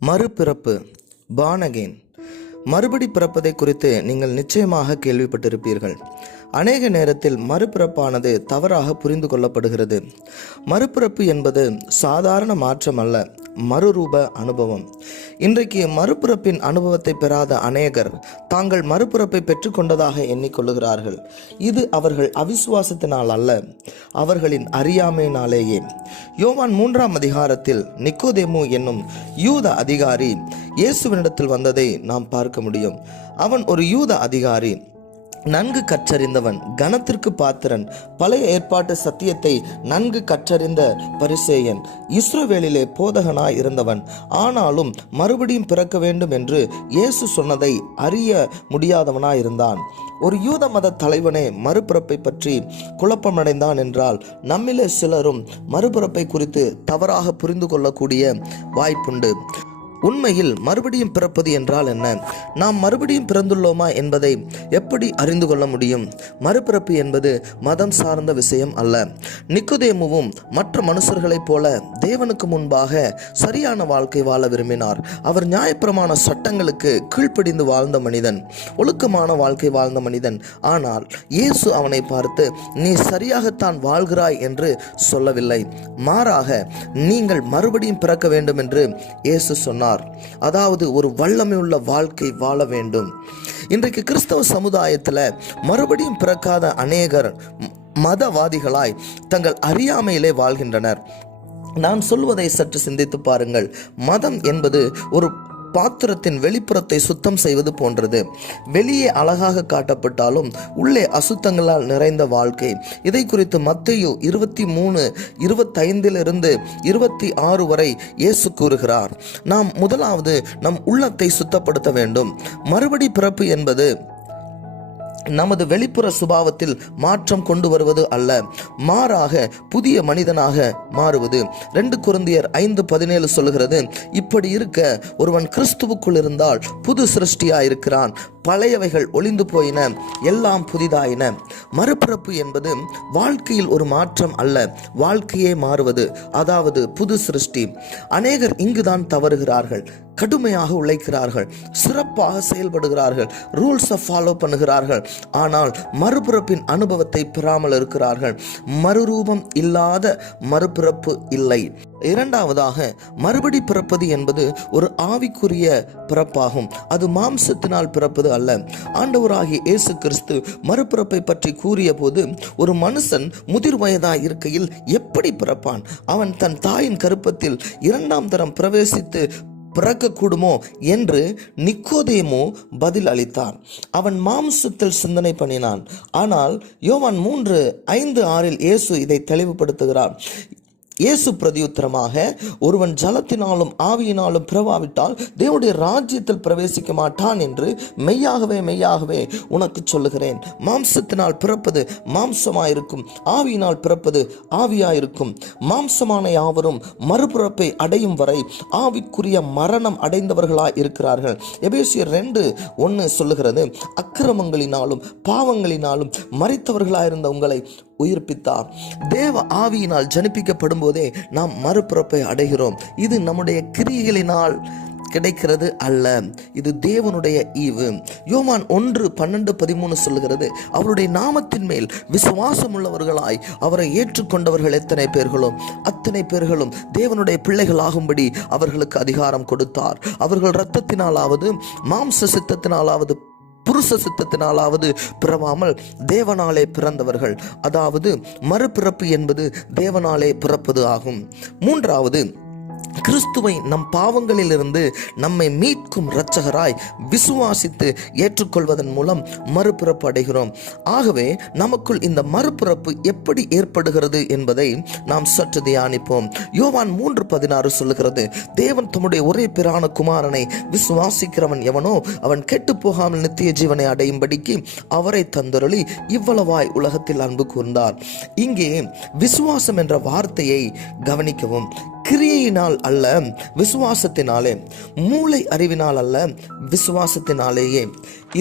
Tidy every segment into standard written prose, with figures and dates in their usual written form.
மறுபிறப்பு, born again. மறுபடி பிறப்பதை குறித்து நீங்கள் நிச்சயமாக கேள்விப்பட்டிருப்பீர்கள். அநேக நேரத்தில் மறுபிறப்பானது தவறாக புரிந்து கொள்ளப்படுகிறது. மறுபிறப்பு என்பது சாதாரண மாற்றம் அல்ல, மறுரூப அனுபவம். இன்றைக்கு மறுபிறப்பின் அனுபவத்தை பெறாத அநேகர் தாங்கள் மறுபிறப்பை பெற்றுக்கொண்டதாக எண்ணிக்கொள்ளுகிறார்கள். இது அவர்கள் அவிசுவாசத்தினால் அல்ல, அவர்களின் அறியாமையினாலேயே. யோவான் 3ஆம் அதிகாரத்தில் நிக்கோதேமு என்னும் யூத அதிகாரி இயேசுவினிடத்தில் வந்ததை நாம் பார்க்க முடியும். அவன் ஒரு யூத அதிகாரி, நன்கு கற்றறிந்தவன், கனத்திற்கு பாத்திரன், பழைய ஏற்பாட்டு சத்தியத்தை நன்கு கற்றறிந்த பரிசேயன், இஸ்ரவேலிலே போதகனாய் இருந்தவன். ஆனாலும் மறுபடியும் பிறக்க வேண்டும் என்று இயேசு சொன்னதை அறிய முடியாதவனாய் இருந்தான். ஒரு யூத மத தலைவனே மறுபிறப்பை பற்றி குழப்பமடைந்தான் என்றால், நம்மிலே சிலரும் மறுபிறப்பை குறித்து தவறாக புரிந்து கொள்ளக்கூடிய வாய்ப்புண்டு. உண்மையில் மறுபடியும் பிறப்பது என்றால் என்ன? நாம் மறுபடியும் பிறந்துள்ளோமா என்பதை எப்படி அறிந்து கொள்ள முடியும்? மறுபிறப்பு என்பது மதம் சார்ந்த விஷயம் அல்ல. நிக்கோதேமுவும் மற்ற மனுஷர்களைப் போல தேவனுக்கு முன்பாக சரியான வாழ்க்கை வாழ விரும்பினார். அவர் நியாயப்பிரமாண சட்டங்களுக்கு கீழ்ப்படிந்து வாழ்ந்த மனிதன், ஒழுக்கமான வாழ்க்கை வாழ்ந்த மனிதன். ஆனால் இயேசு அவனை பார்த்து, நீ சரியாகத்தான் வாழ்கிறாய் என்று சொல்லவில்லை. மாறாக, நீங்கள் மறுபடியும் பிறக்க வேண்டும் என்று இயேசு சொன்னார். அதாவது ஒரு வல்லமையுள்ள வாழ்க்கை வாழ வேண்டும். இன்றைக்கு கிறிஸ்தவ சமுதாயத்தில் மறுபடியும் பிறக்காத அநேகர் மதவாதிகளாய் தங்கள் அறியாமையிலே வாழ்கின்றனர். நான் சொல்வதை சற்று சிந்தித்து பாருங்கள். மதம் என்பது ஒரு பாத்திரத்தின் வெளிப்புறத்தை சுத்தம் செய்வது போன்றது. வெளியே அழகாக காட்டப்பட்டாலும் உள்ளே அசுத்தங்களால் நிறைந்த வாழ்க்கை. இதை குறித்து மத்தேயு 23:25 26 வரை இயேசு கூறுகிறார். நாம் முதலாவது நம் உள்ளத்தை சுத்தப்படுத்த வேண்டும். மறுபடி பிறப்பு என்பது நமது வெளிப்புற சுபாவத்தில் மாற்றம் கொண்டு வருவது அல்ல, மாறாக புதிய மனிதனாக மாறுவது. 2 கொரிந்தியர் 5:17 சொல்கிறது, இப்படி இருக்க ஒருவன் கிறிஸ்துவுக்குள் இருந்தால் புது சிருஷ்டியாயிருக்கிறான், பழையவைகள் ஒளிந்து போயின, எல்லாம் புதிதாயின. மறுபிறப்பு என்பது வாழ்க்கையில் ஒரு மாற்றம் அல்ல, வாழ்க்கையே மாறுவது, அதாவது புது சிருஷ்டி. அநேகர் இங்குதான் தவறுகிறார்கள். கடுமையாக உழைக்கிறார்கள், சிறப்பாக செயல்படுகிறார்கள், ரூல்ஸை ஃபாலோ பண்ணுகிறார்கள். ஆனால் மறுபிறப்பின் அனுபவத்தை பெறாமல் இருக்கிறார்கள். மறுரூபம் இல்லாத மறுபிறப்பு இல்லை. இரண்டாவதாக, மறுபடி பிறப்பது என்பது ஒரு ஆவிக்குரிய பிறப்பாகும். அது மாம்சத்தினால் பிறப்பது அல்ல. ஆண்டவராகிய இயேசு கிறிஸ்து மறுபிறப்பை பற்றி கூறிய போது, ஒரு மனுஷன் முதிர் வயதாய் இருக்கையில் எப்படி பிறப்பான்? அவன் தன் தாயின் கருப்பத்தில் 2ஆம் தரம் பிரவேசித்து பிறக்கக்கூடுமோ என்று நிக்கோதேமு பதில் அளித்தார். அவன் மாம்சத்தில் சிந்தனை பண்ணினான். ஆனால் யோவான் 3:5-6 இயேசு இதை தெளிவுபடுத்துகிறார். இயேசு பிரதியுத்தரமாக, ஒருவன் ஜலத்தினாலும் ஆவியினாலும் பிறவாவிட்டால் தேவனுடைய ராஜ்யத்தில் பிரவேசிக்க மாட்டான் என்று மெய்யாகவே மெய்யாகவே உனக்கு சொல்லுகிறேன். மாம்சத்தினால் பிறப்பது மாம்சமாயிருக்கும், ஆவியினால் பிறப்பது ஆவியாயிருக்கும். மாம்சமான யாவரும் மறுபிறப்பை அடையும் வரை ஆவிக்குரிய மரணம் அடைந்தவர்களாய் இருக்கிறார்கள். எபேசியர் 2:1 சொல்லுகிறது, அக்கிரமங்களினாலும் பாவங்களினாலும் மரித்தவர்களாயிருந்த உங்களை உயிர்ப்பித்தார். தேவ ஆவியினால் ஜனிப்பிக்கப்படும் போதே நாம் மறுபிறப்பை அடைகிறோம். இது நம்முடைய கிரியைகளினால் கிடைக்கிறது அல்ல, இது தேவனுடைய ஈவு. யோவான் 1:12-13 சொல்லுகிறது, அவருடைய நாமத்தின் மேல் விசுவாசம் உள்ளவர்களாய் அவரை ஏற்றுக்கொண்டவர்கள் எத்தனை பேர்களோ அத்தனை பேர்களும் தேவனுடைய பிள்ளைகளாகும்படி அவர்களுக்கு அதிகாரம் கொடுத்தார். அவர்கள் இரத்தத்தினாலாவது மாம்ச சித்தத்தினாலாவது புருஷ சித்தத்தினாலாவது பிறவாமல் தேவனாலே பிறந்தவர்கள். அதாவது மறுபிறப்பு என்பது தேவனாலே பிறப்பது ஆகும். மூன்றாவது, கிறிஸ்துவை நம் பாவங்களிலிருந்து நம்மை மீட்கும் இரட்சகராய் விசுவாசித்து ஏற்றுக்கொள்வதன் மூலம் மறுபிறப்பு அடைகிறோம். ஆகவே நமக்குள் இந்த மறுபிறப்பு எப்படி ஏற்படுகிறது என்பதை நாம் சற்று தியானிப்போம். யோவான் 3:16 சொல்லுகிறது, தேவன் தம்முடைய ஒரே பேரான குமாரனை விசுவாசிக்கிறவன் எவனோ அவன் கெட்டு போகாமல் நித்திய ஜீவனை அடையும்படிக்கு அவரை தந்தருளி இவ்வளவாய் உலகத்தில் அன்பு கூர்ந்தார். இங்கே விசுவாசம் என்ற வார்த்தையை கவனிக்கவும். கிரியையினால் அல்ல, விசுவாசத்தினாலே. மூளை அறிவினால் அல்ல, விசுவாசத்தினாலேயே.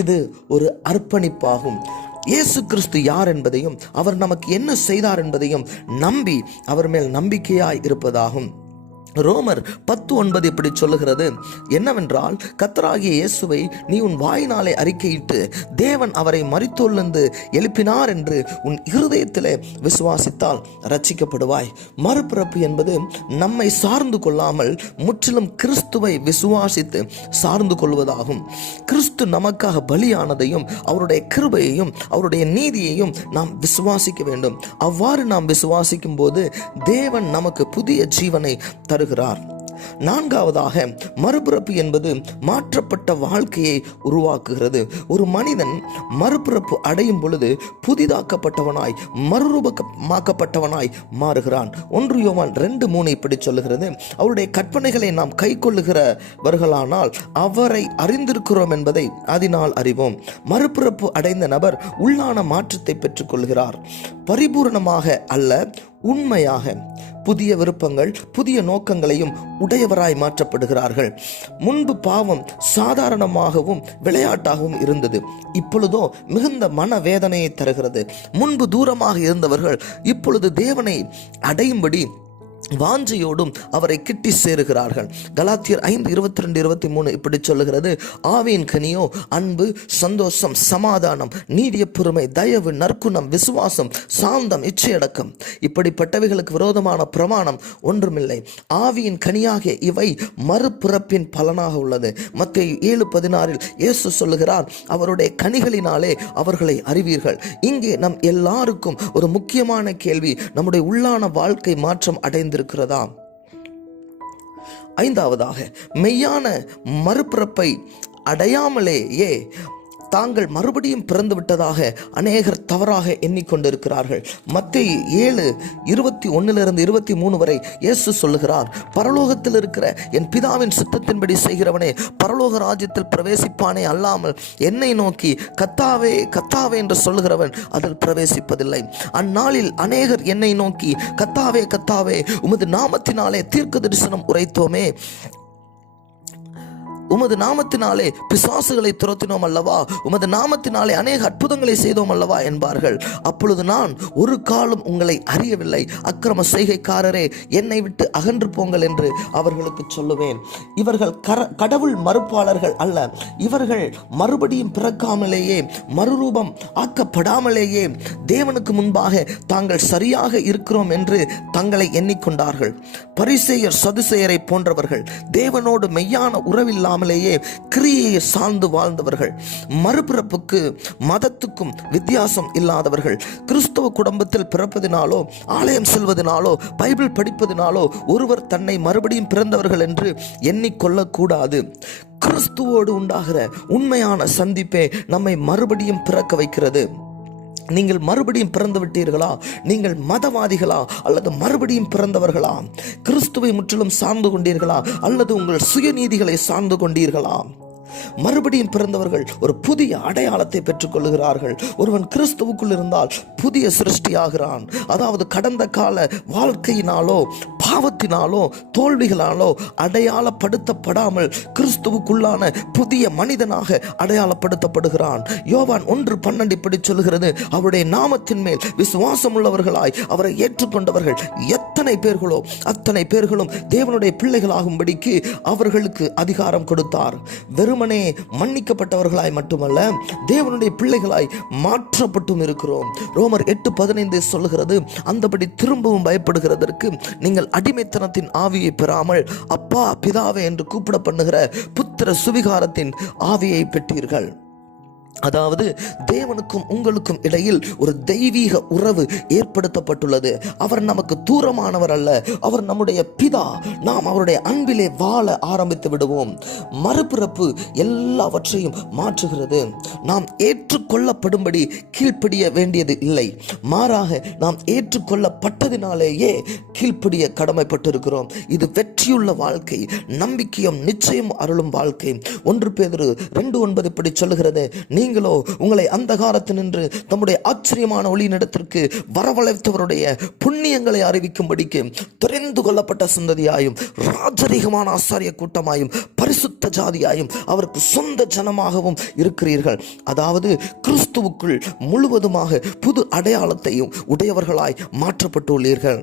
இது ஒரு அர்ப்பணிப்பாகும். இயேசு கிறிஸ்து யார் என்பதையும் அவர் நமக்கு என்ன செய்தார் என்பதையும் நம்பி அவர் மேல் நம்பிக்கையாய் இருப்பதாகும். ரோமர் 10:9 இப்படி சொல்லுகிறது என்னவென்றால், கர்த்தராகிய இயேசுவை நீ உன் வாயினாலே அறிக்கையிட்டு தேவன் அவரை மரித்தோரிலிருந்து எழுப்பினார் என்று உன் இருதயத்திலே விசுவாசித்தால் ரட்சிக்கப்படுவாய். மறுபிறப்பு என்பது நம்மை சார்ந்து கொள்ளாமல் முற்றிலும் கிறிஸ்துவை விசுவாசித்து சார்ந்து கொள்வதாகும். கிறிஸ்து நமக்காக பலியானதையும் அவருடைய கிருபையையும் அவருடைய நீதியையும் நாம் விசுவாசிக்க வேண்டும். அவ்வாறு நாம் விசுவாசிக்கும் போது தேவன் நமக்கு புதிய ஜீவனை தருகிறார். நான்காவதாக, மறுபிறப்பு என்பது மாற்றப்பட்ட வாழ்க்கையை உருவாக்குகிறது. ஒரு மனிதன் மறுபிறப்பு அடையும் பொழுது புதிதாக்கப்பட்டவனாய் மறுரூபமாக்கப்பட்டவனாய் மாறுகிறான். 1 யோவான் 2:3 இப்படி சொல்லுகிறது, அவருடைய கற்பனைகளை நாம் கை கொள்ளுகிறவர்களானால் அவரை அறிந்திருக்கிறோம் என்பதை அதனால் அறிவோம். மறுபிறப்பு அடைந்த நபர் உள்ளான மாற்றத்தை பெற்றுக் கொள்கிறார். பரிபூரணமாக அல்ல, உண்மையாக புதிய விருப்பங்கள் புதிய நோக்கங்களையும் உடையவராய் மாற்றப்படுகிறார்கள். முன்பு பாவம் சாதாரணமாகவும் விளையாட்டாகவும் இருந்தது, இப்பொழுதோ மிகுந்த மனவேதனையை தருகிறது. முன்பு தூரமாக இருந்தவர்கள் இப்பொழுது தேவனை அடையும்படி வாஞ்சையோடும் அவரை கிட்டி சேருகிறார்கள். கலாத்தியர் 5:22-23 இப்படி சொல்லுகிறது, ஆவியின் கனியோ அன்பு, சந்தோஷம், சமாதானம், நீடிய பொறுமை, தயவு, நற்குணம், விசுவாசம், சாந்தம், இச்சையடக்கம். இப்படிப்பட்டவைகளுக்கு விரோதமான பிரமாணம் ஒன்றுமில்லை. ஆவியின் கனியாகிய இவை மறுபிறப்பின் பலனாக உள்ளது. மத்தேயு 7:16 இயேசு சொல்லுகிறார், அவருடைய கனிகளினாலே அவர்களை அறிவீர்கள். இங்கே நம் எல்லாருக்கும் ஒரு முக்கியமான கேள்வி, நம்முடைய உள்ளான வாழ்க்கை மாற்றம் அடைந்திருக்கிறதா? ஐந்தாவதாக, மெய்யான மறுபிறப்பை அடையாமலேயே தாங்கள் மறுபடியும் பிறந்து விட்டதாக அநேகர் தவறாக எண்ணிக்கொண்டிருக்கிறார்கள். மத்தேயு 7:21-23 வரை இயேசு சொல்லுகிறார், பரலோகத்தில் இருக்கிற என் பிதாவின் சித்தத்தின்படி செய்கிறவனே பரலோக ராஜ்யத்தில் பிரவேசிப்பானே அல்லாமல் என்னை நோக்கி கர்த்தாவே கர்த்தாவே என்று சொல்லுகிறவன் அதில் பிரவேசிப்பதில்லை. அந்நாளில் அநேகர் என்னை நோக்கி கர்த்தாவே கர்த்தாவே உமது நாமத்தினாலே தீர்க்க தரிசனம் உரைத்தோமே, உமது நாமத்தினாலே பிசாசுகளை துரத்தினோம் அல்லவா, உமது நாமத்தினாலே அநேக அற்புதங்களை செய்தோம் அல்லவா என்பார்கள். அப்பொழுது நான் ஒரு காலம் உங்களை அறியவில்லை, அக்கிரம செய்கைக்காரரே என்னை விட்டு அகன்று போங்கள் என்று அவர்களுக்கு சொல்லுவேன். இவர்கள் கடவுள் மறுப்பாளர்கள் அல்ல, இவர்கள் மறுபடியும் பிறக்காமலேயே மறுரூபம் ஆக்கப்படாமலேயே தேவனுக்கு முன்பாக தாங்கள் சரியாக இருக்கிறோம் என்று தங்களை எண்ணிக்கொண்டார்கள். பரிசேயர் சதுசேயரை போன்றவர்கள் தேவனோடு மெய்யான உறவில்லாமல் கிரியையை சார்ந்து வாழ்ந்தவர்கள். மறுபிறப்புக்கு மதத்துக்கும் வித்தியாசம் இல்லாதவர்கள். கிறிஸ்தவ குடும்பத்தில் பிறப்பதினாலோ ஆலயம் செல்வதனாலோ பைபிள் படிப்பதினாலோ ஒருவர் தன்னை மறுபடியும் பிறந்தவர்கள் என்று எண்ணிக்கொள்ளக்கூடாது. கிறிஸ்துவோடு உண்டாகிற உண்மையான சந்திப்பே நம்மை மறுபடியும் பிறக்க வைக்கிறது. நீங்கள் மறுபடியும் பிறந்து விட்டீர்களா? நீங்கள் மதவாதிகளா அல்லது மறுபடியும் பிறந்தவர்களா? கிறிஸ்துவை முற்றிலும் சார்ந்து கொண்டீர்களா அல்லது உங்கள் சுயநீதிகளை சார்ந்து கொண்டீர்களா? மறுபடியும் பிறந்தவர்கள் ஒரு புதிய அடையாளத்தை பெற்றுக் கொள்கிறார்கள். ஒருவன் கிறிஸ்துவுக்குள் இருந்தால் புதிய சிருஷ்டியாகிறான். அதாவது கடந்த கால வாழ்க்கையினாலோ பாவத்தினாலோ தோல்விகளாலோ அடையாளப்படுத்தப்படாமல் கிறிஸ்துவுக்குள்ளான புதிய மனிதனாக அடையாளப்படுத்தப்படுகிறான். யோவான் 1:12 இப்படி சொல்கிறது, அவருடைய நாமத்தின் மேல் விசுவாசம் உள்ளவர்களாய் அவரை ஏற்றுக்கொண்டவர்கள் எத்தனை பேர்களோ அத்தனை பேர்களும் தேவனுடைய பிள்ளைகளாகும்படிக்கு அவர்களுக்கு அதிகாரம் கொடுத்தார். வெறுமனே மன்னிக்கப்பட்டவர்களாய் மட்டுமல்ல, தேவனுடைய பிள்ளைகளாய் மாற்றப்பட்டும் இருக்கிறோம். ரோமர் 8:15 சொல்லுகிறது, அந்தபடி திரும்பவும் பயப்படுகிறதற்கு நீங்கள் அடிமைத்தனத்தின் ஆவியை பெறாமல் அப்பா பிதாவே என்று கூப்பிட பண்ணுகிற புத்திர சுவிகாரத்தின் ஆவியை பெற்றீர்கள். அதாவது தேவனுக்கும் உங்களுக்கும் இடையில் ஒரு தெய்வீக உறவு ஏற்படுத்தப்பட்டுள்ளது. அவர் நமக்கு தூரமானவர் அல்ல, அவர் நம்முடைய பிதா. நாம் அவருடைய அன்பிலே வாழ ஆரம்பித்து விடுவோம். மறுபிறப்பு எல்லாவற்றையும் மாற்றுகிறது. நாம் ஏற்றுக்கொள்ளப்படும்படி கீழ்ப்படிய வேண்டியது இல்லை, மாறாக நாம் ஏற்றுக்கொள்ளப்பட்டதினாலேயே கீழ்ப்படிய கடமைப்பட்டிருக்கிறோம். இது வெற்றியுள்ள வாழ்க்கை, நம்பிக்கையும் நிச்சயம் அருளும் வாழ்க்கை. 1 பேதுரு 2:9 இப்படி சொல்லுகிறது, நீங்களோ உங்களை அந்தகாரத்தினின்று தம்முடைய ஆச்சரியமான ஒளியினிடத்திற்கு வரவழைத்தவருடைய புண்ணியங்களை அறிவிக்கும்படிக்கு தெரிந்து கொள்ளப்பட்ட சந்ததியாயும் ராஜரீகமான ஆசாரிய கூட்டமாயும் பரிசுத்த ஜாதியாயும் அவருக்கு சொந்த ஜனமாகவும் இருக்கிறீர்கள். அதாவது கிறிஸ்துவுக்குள் முழுவதுமாக புது அடையாளத்தையும் உடையவர்களாய் மாற்றப்பட்டுள்ளீர்கள்.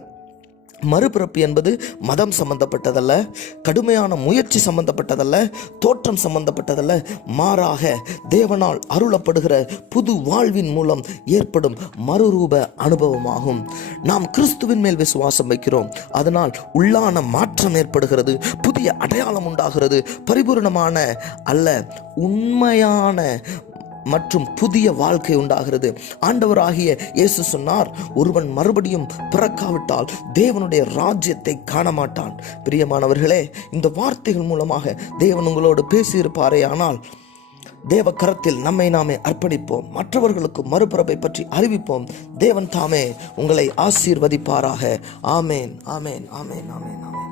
மறுபிறப்பு என்பது மதம் சம்பந்தப்பட்டதல்ல, கடுமையான முயற்சி சம்பந்தப்பட்டதல்ல, தோற்றம் சம்பந்தப்பட்டதல்ல. மாறாக தேவனால் அருளப்படுகிற புது வாழ்வின் மூலம் ஏற்படும் மறுரூப அனுபவமாகும். நாம் கிறிஸ்துவின் மேல் விசுவாசம் வைக்கிறோம். அதனால் உள்ளான மாற்றம் ஏற்படுகிறது, புதிய அடையாளம் உண்டாகிறது. பரிபூர்ணமான அல்ல, உண்மையான மற்றும் புதிய வாழ்க்கை உண்டாகிறது. ஆண்டவராகிய இயேசு சொன்னார், ஒருவன் மறுபடியும் பிறக்காவிட்டால் தேவனுடைய ராஜ்யத்தை காண மாட்டான். பிரியமானவர்களே, இந்த வார்த்தைகள் மூலமாக தேவன் உங்களோடு பேசியிருப்பாரே, ஆனால் தேவ கரத்தில் நம்மை நாமே அர்ப்பணிப்போம். மற்றவர்களுக்கு மறுபிறப்பை பற்றி அறிவிப்போம். தேவன் தாமே உங்களை ஆசீர்வதிப்பாராக. ஆமேன், ஆமேன், ஆமேன், ஆமேன், ஆமேன்.